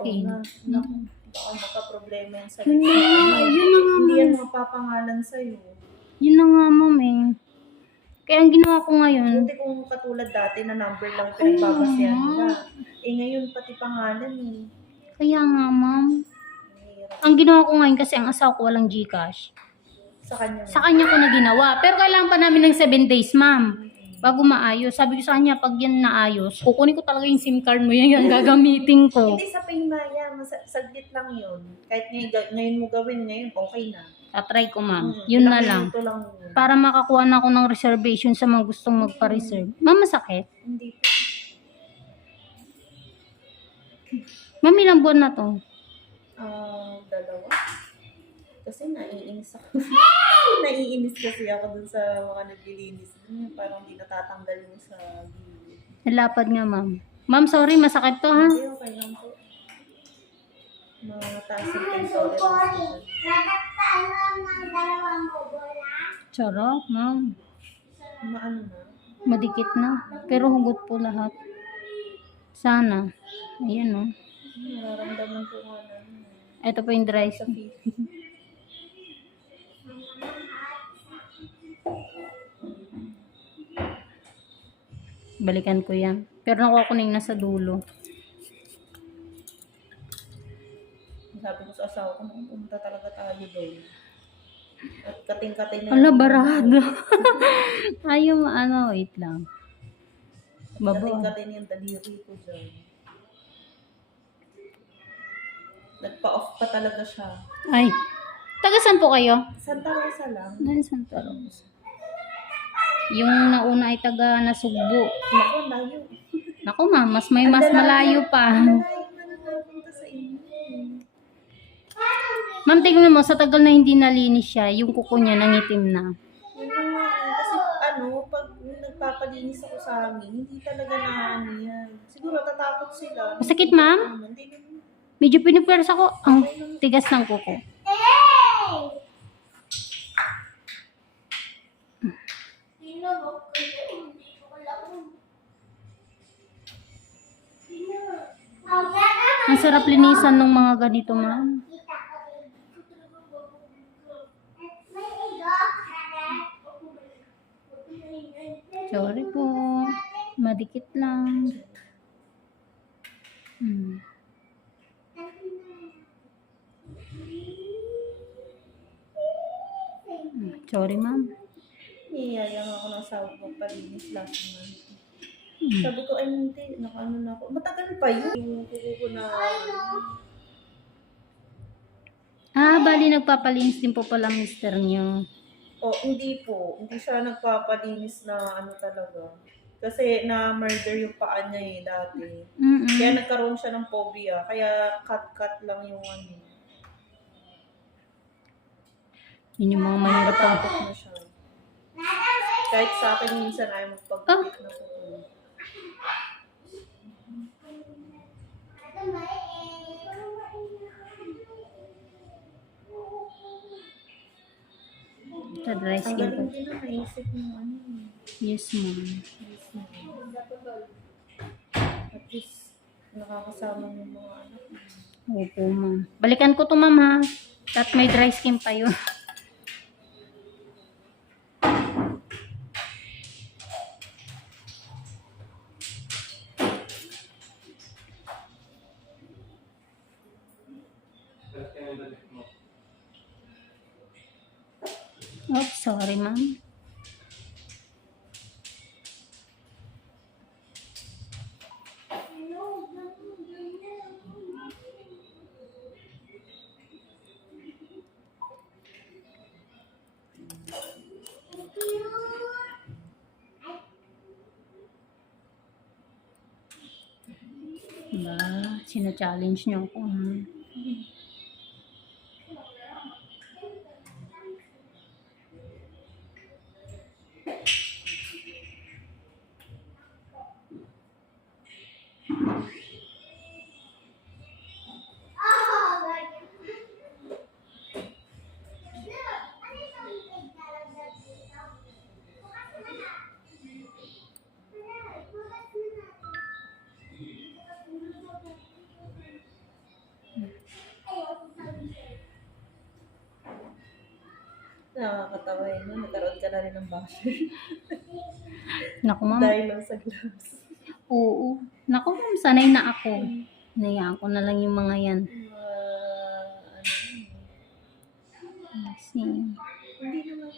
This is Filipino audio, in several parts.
Okay. Na, naku, baka makaproblema yan sa Yun na nga, yun na nga, Hindi yan ma'am. mapapangalan sa'yo. Yun na nga, ma'am eh. Kaya ang ginawa ko ngayon, Buti kung katulad dati na number lang pinagbabasihan nila. Eh ngayon pati pangalan eh. kaya nga, ma'am. Ang ginawa ko ngayon kasi ang asawa ko walang Gcash. Sa kanya. Sa kanya ko na ginawa. Pero kailangan pa namin ng 7 days, ma'am. Bago maayos. Sabi ko sa kanya, pag yan naayos, kukunin ko talaga yung SIM card mo yan, yung gagamitin ko. Hindi sa Paymaya, mas- saglit lang yun. Kahit ngayon, ga- ngayon mo gawin, ngayon okay na. Tatry ko, ma'am. Mm, Yun na ilang lang. minuto lang yun. Para makakuha na ako ng reservation sa mga gustong magpa-reserve. Ma'am, masakit? Hindi po. Ma'am, ilang buwan na to? Ah, dalawa. Kasi naiinis ako. naiinis kasi ako dun sa mga naglilinis. Yung Parang hindi natatanggal yung sa gilid. Nalapad nga, ma'am. Ma'am, sorry, masakit to, ha? Hindi, okay lang po. Mataas yung pain tolerance ko. Charot, ma'am. Maano na? Madikit na. Pero hugot po lahat. Sana. Ayan, oh. Nararamdaman ko nga na. Ito po yung dry Sa feet. Balikan ko yan. Pero nakuha ko na yung nasa dulo. Sabi ko sa asawa ko, "Naku, pumunta talaga tayo doon. At kating-kating na. Ala, barado. Ayaw, ano, wait lang. Babo. Kating-kating yung daliri ko dyan. Nagpa-off pa talaga siya. Ay. Taga saan po kayo? Santa Rosa lang. Dahil Santa Rosa. Yung nauna ay taga Nasugbo. Naku, layo. Naku ma'am, mas may mas malayo pa. Ma'am, tingnan mo, sa tagal na hindi nalinis siya, yung kuko niya nangitim na. Eh. Kasi ano, pag nagpapalinis ako sa amin, hindi talaga na ano yan. Siguro tatakot sila. Masakit, ma'am? Medyo pinipers ako. Ang tigas ng kuko. Ang sarap linisan ng mga ganito, ma'am. Sorry po. Madikit lang. Hmm. Hmm, Sorry, ma'am. Niyayang ako ng palinis last month. Hmm. Sabi ko, ay hindi, nakaano na ako. Matagal pa yun. Yung kuko ko na, Ah, bali nagpapalinis din po pala mister niyo. oh, hindi po. Hindi siya nagpapalinis na ano talaga. Kasi na-murder yung paa niya eh dati. Mm-mm. Kaya nagkaroon siya ng phobia. Kaya cut-cut lang yung ano. Yun yung mga mahirap pa. Kahit sa akin minsan ay magpagpapit na ko. Sa dry skin po. ano. Yes, ma'am. Yes, ma'am. At least, nakakasama mo mga anak. Opo, ma'am. Balikan ko to, ma'am, ha? At may dry skin pa yun. sorry, ma'am. Ba, sina-challenge niyo ako. ha? Nakakatawa yun. no? Nagkaroon ka na rin ng basher. Naku ma'am. Dahil lang sa gloves. Oo. Naku ma'am, sanay na ako. Nayaan ko na lang yung mga yan. Kasi, hindi naman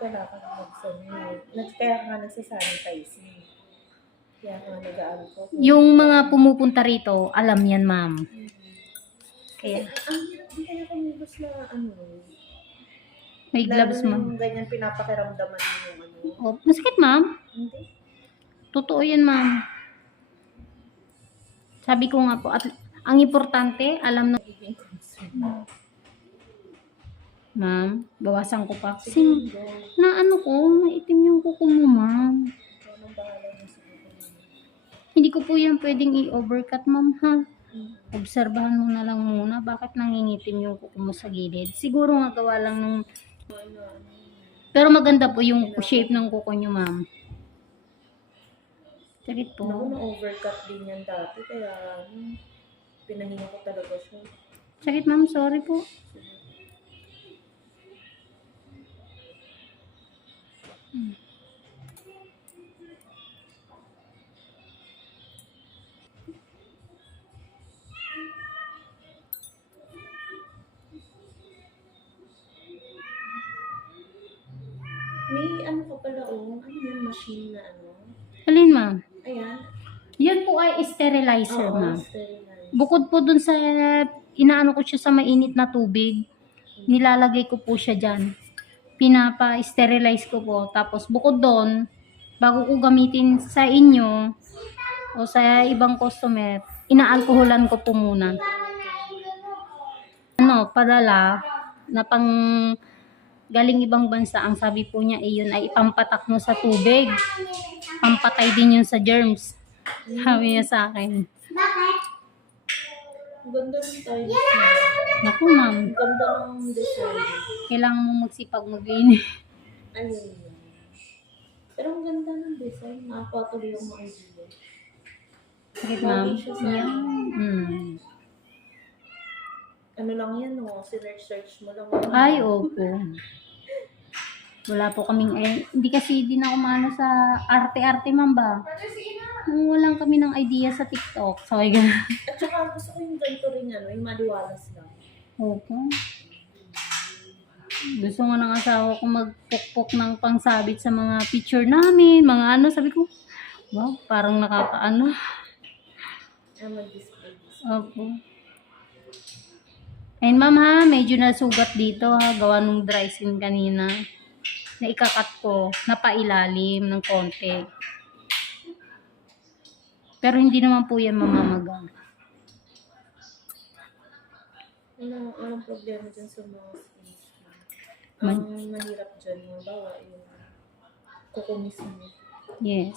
wala ka na mag-sanit. Nag, kaya ka nga nagsasanitize. eh. Kaya ka nga nag-ano ko. yung mga pumupunta rito, alam yan ma'am. Kaya, Ang hirap din kaya kumibos na ano. May gloves Lalo na ma'am. yung ganyan pinapakiramdaman mo yung ano. Oh, masakit ma'am. Hindi. Totoo yan ma'am. Sabi ko nga po, at ang importante, alam na, Magiging concern. ma'am, bawasan ko pa. Kasi, Sige, go. na ano ko, maitim yung kuko mo ma'am. Ikaw nang bahala mo sa kuko mo. Hindi ko po yan pwedeng i-overcut ma'am ha. Mm. Obserbahan mo na lang muna bakit nangingitim yung kuko mo sa gilid. Siguro nga gawa lang nung. Pero maganda po yung shape ng kuko nyo, ma'am. Sakit po. Naku, na-overcut din yan dati. Kaya, ano, pinahinga ko talaga siya. Sakit, ma'am. Sorry po. May ano ka pala, oh. Ano yung machine na ano? Alin, ma'am? Ayan. Yan po ay sterilizer, Oo, ma'am. Bukod po dun sa, inaano ko siya sa mainit na tubig, nilalagay ko po siya dyan. Pinapa-sterilize ko po. Tapos bukod doon, bago ko gamitin sa inyo o sa ibang customer, inaalkoholan ko po muna. Ano, padala na pang galing ibang bansa, ang sabi po niya, eh, yun ay ipampatak mo sa tubig. Pampatay din yun sa germs. Sabi niya sa akin. Ang ganda ng niya. Naku, ma'am. Ganda ng design. Kailangan mo magsipag maglinis. Yun. Pero ang ganda ng design. Nakapatuloy yung mga idea. Sakit, ma'am. Yan. Mm. Ano lang yan, no? Sinearch-search mo lang. yan. Ay, opo. Wala po kaming, eh, hindi kasi din ako maano sa arte-arte, ma'am ba? Nung walang kami ng idea sa TikTok. So, ay ganun. At saka gusto ko yung ganito rin, ano, yung maliwalas lang. Opo. Gusto nga ng asawa ko magpukpok ng pangsabit sa mga picture namin, mga ano, sabi ko, wow, parang nakakaano. Ah, mag-display. Opo. Ayun ma'am ha, medyo nasugat dito ha, gawa nung dry skin kanina. Na ikakat ko, napailalim ng konti. Pero hindi naman po yan mamamaga. Ano, anong problema dyan sa mga skins? Man- Ang mahirap dyan, yung bawa, yung kuko mismo. Yes.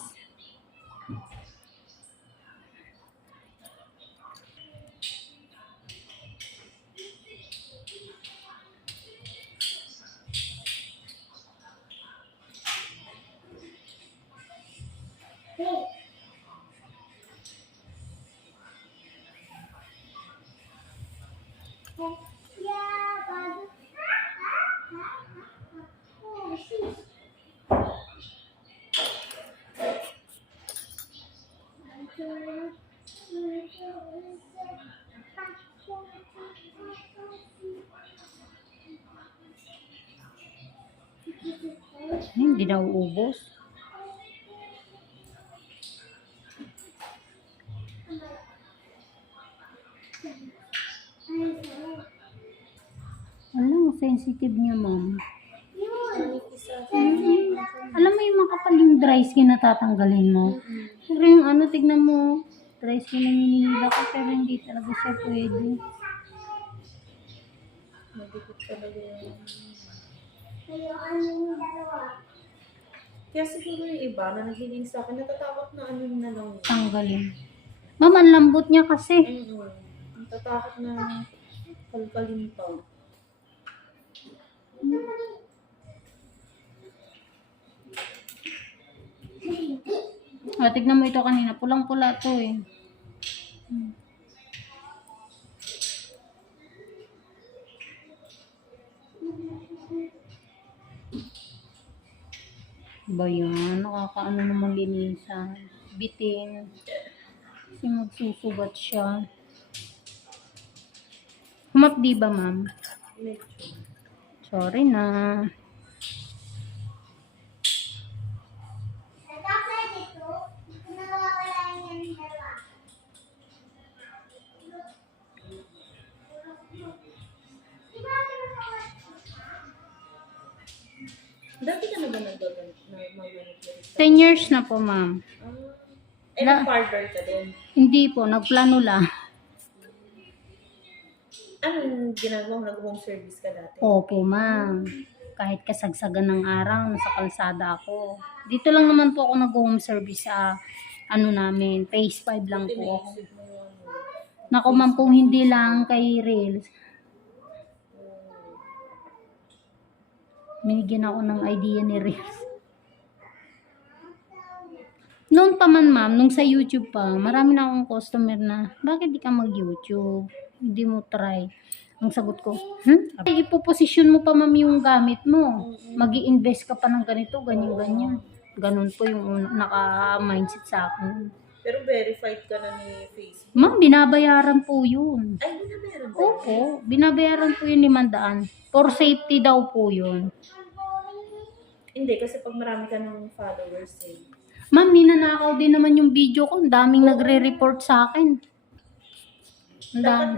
Hindi na uubos. Alam, sensitive niya, ma'am. Mo yung dry skin na tatanggalin mo. Pero yung ano, tignan mo, dry skin na hinihila ko, pero hindi talaga siya pwede. Madikit talaga yung... Kaya siguro yung iba na nagiling sa akin, natatakot na ano na lang. yun. Tanggalin. Ma'am, ang lambot niya kasi. Mm. Natatakot na kalkalin pa. Ah, tignan mo ito kanina, pulang-pula to eh. Ba yan? Nakakaano naman linisan. Bitin. Kasi magsusugat siya. Humapdi ba, ma'am? Sorry na. Dati ka na ba nag-manicure? 10 years na po, ma'am. Ah, eh, Na- nag-parlor ka din. Hindi po, nagplano lang. Anong ginagawa mo? Nag-home service ka dati? Opo, ma'am. Kahit kasagsagan ng araw, nasa kalsada ako. Dito lang naman po ako nag-home service sa ano namin, phase 5 lang po ako. mo. Naku ma'am, kung hindi lang kay Rails, binigyan ako ng idea ni Rails. Noon pa man ma'am, nung sa YouTube pa, marami na akong customer na, bakit di ka mag-YouTube? Hindi mo try. Ang sagot ko, hmm? Ay, ipoposisyon mo pa ma'am yung gamit mo. mag invest ka pa ng ganito, ganyan-ganyan. Ganun po yung naka-mindset sa akin. Pero verified ka na ni Facebook. Ma'am, binabayaran po yun. Ay, meron ba? Opo, binabayaran po yun ni Mandaan. For safety daw po yun. Hindi, kasi pag marami ka ng followers eh. Ma'am, ninanakaw din naman yung video ko. Ang daming nagre-report sa akin. Ang dami.